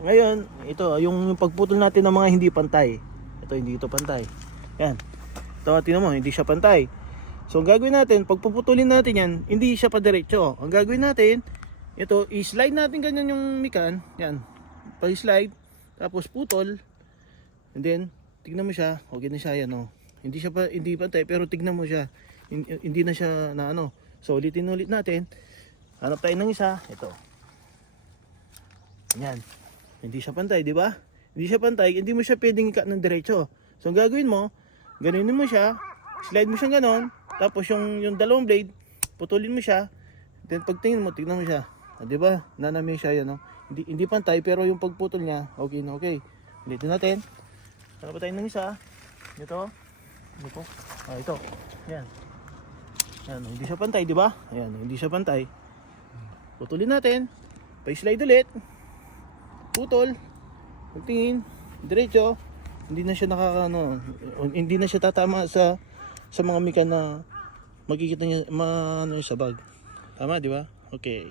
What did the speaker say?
Ngayon, ito yung pagputol natin ng mga hindi pantay. Ito hindi ito pantay. Yan. Ito, tingnan mo, hindi siya pantay. So, ang gagawin natin, pag puputulin natin yan, hindi siya pa diretso. Ang gagawin natin, ito, i-slide natin ganyan yung mikan. Yan. Pa-slide, tapos putol. And then, tignan mo siya. Okay na siya, yan o. Hindi siya pa, hindi pantay, pero tignan mo siya. Hindi na siya na ano. So, ulitin ulit natin. Hanap tayo ng isa. Ito. Yan. Hindi siya pantay, di ba? Hindi siya pantay, hindi mo siya pwedeng ikat ng diretso. So, ang gagawin mo, ganunin mo siya, slide mo siya ganon, tapos yung dalawang blade, putulin mo siya, then pagtingin mo, tignan mo siya. Ah, di ba? Nanami siya yan, no? Hindi pantay, pero yung pagputol niya, okay na okay. Ulitin natin. Hanap tayo ng isa. Ito. Ito. Ah, ito. Yan. Yan, hindi siya pantay, di ba? Ayan, hindi siya pantay. Putulin natin. Pa-slide ulit. Putol. Pagtingin, diretso. Hindi na siya hindi na siya tatama sa mga mika na makikita niya sa bag. Tama, di ba? Okay.